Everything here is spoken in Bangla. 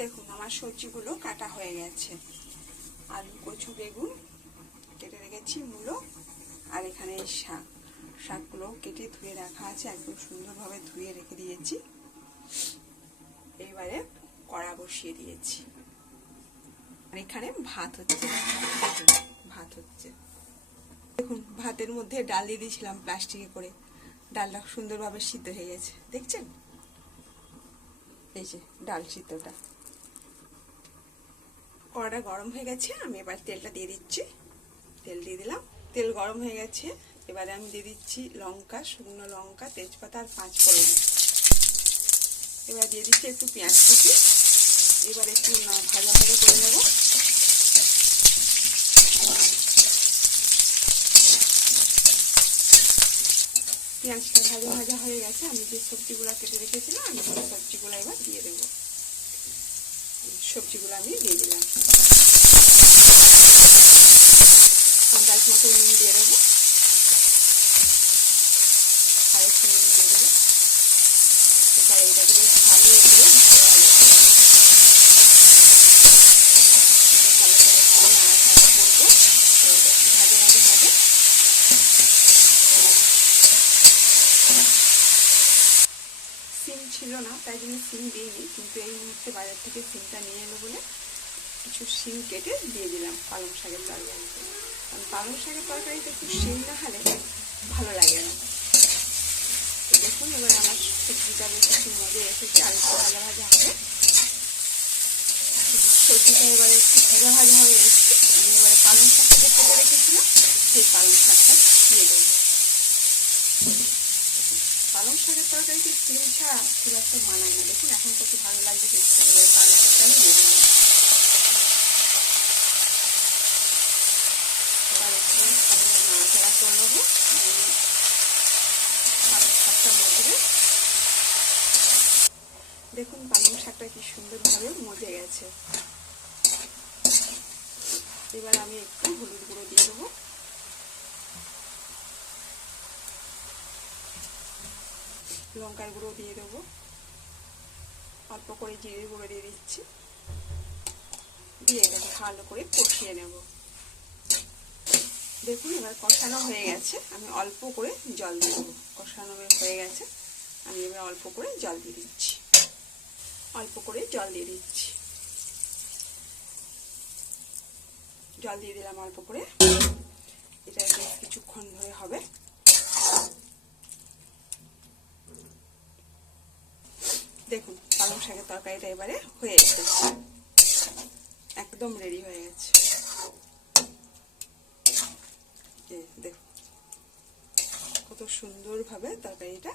দেখুন, আমার সবজিগুলো কাটা হয়ে গেছে। আলু, কচু, বেগুন কেটে রেখেছি, মূলো আর এখানে শাক। শাকগুলো কেটে ধুয়ে রাখা আছে, একদম সুন্দরভাবে ধুয়ে রেখে দিয়েছি। এইবারে কড়া বসিয়ে দিয়েছি। আর এখানে ভাত হচ্ছে। ভাত হচ্ছে। দেখুন, ভাতের মধ্যে ডাল দিয়ে দিয়েছিলাম প্লাস্টিকে করে। ডালটা সুন্দরভাবে সিদ্ধ হয়ে গেছে। দেখছেন? এই যে, ডাল সিদ্ধটা। কড়াটা গরম হয়ে গেছে, আমি এবার তেলটা দিয়ে দিচ্ছি। তেল দিয়ে দিলাম। তেল গরম হয়ে গেছে, এবারে আমি দিয়ে দিচ্ছি লঙ্কা, শুকনো লঙ্কা, তেজপাতা আর পাঁচ ফোড়ন এবার দিয়ে দিচ্ছি একটু পেঁয়াজ কুচি। এবার একটু ভাজা ভাজা করে নেব। পেঁয়াজটা ভাজা ভাজা হয়ে গেছে, আমি যে সবজিগুলো কেটে রেখেছিলাম আমি সেই সবজিগুলো এবার দিয়ে দেবো এই সবজিগুলো আমি দিয়ে দিলাম। আন্দাজ মতো নুন দিয়ে দেবো। আর একটু নুন দিয়ে দেবো। এবার এইটাকে বেশ ভালো করে ভালো করে ভালো নাড়াচাড়া করব। তো এটা একটু ভাজা হবে। সিম ছিল না, তাই জন্য সিম দিইনি। কিন্তু এই মুহূর্তে বাজার থেকে সিমটা নিয়ে কিছু শিম কেটে দিয়ে দিলাম পালং শাকের তরকারিতে। কারণ পালং শাকের তরকারিতে একটু শিম না হলে ভালো লাগে না। দেখুন, এবার আমার সবজিটা বেশ একটু মজা এসেছে, আর একটু ভাজা ভাজা হবে। সবজিটা এবারে একটু ভাজা ভাজা হয়ে এসেছে। আমি এবারে পালং শাকটা কেটে রেখেছিলাম, সেই পালং শাকটা দিয়ে দেবো। পালং শাকের তরকারিতে সিম ছাড়া খুব একটা মানায় না। দেখুন, এখন কত ভালো লাগছে এবার পালং শাকটা আমি দিয়ে দিলাম এবার একটু আমি নাড়াচাড়া পালং শাকটা মজবে দেখুন পালং শাকটা কি সুন্দরভাবে মজে গেছে। এবার আমি একটু হলুদ গুঁড়ো দিয়ে দেবো। লঙ্কার গুঁড়ো দিয়ে দেবো। অল্প করে জিরে গুঁড়ো দিয়ে দিচ্ছি। দিয়ে এটাকে ভালো করে কষিয়ে নেব। দেখুন, এবার কষানো হয়ে গেছে। আমি অল্প করে জল দিয়ে দেবো। কষানো হয়ে গেছে। আমি এবার অল্প করে জল দিয়ে দিচ্ছি। অল্প করে জল দিয়ে দিচ্ছি। জল দিয়ে দিলাম অল্প করে। এটা কিছুক্ষণ ধরে হবে। দেখুন, পালং শাকের তরকারিটা এবারে হয়ে এসেছে। একদম রেডি হয়ে গেছে এই দেখুন কত সুন্দরভাবে তরকারিটা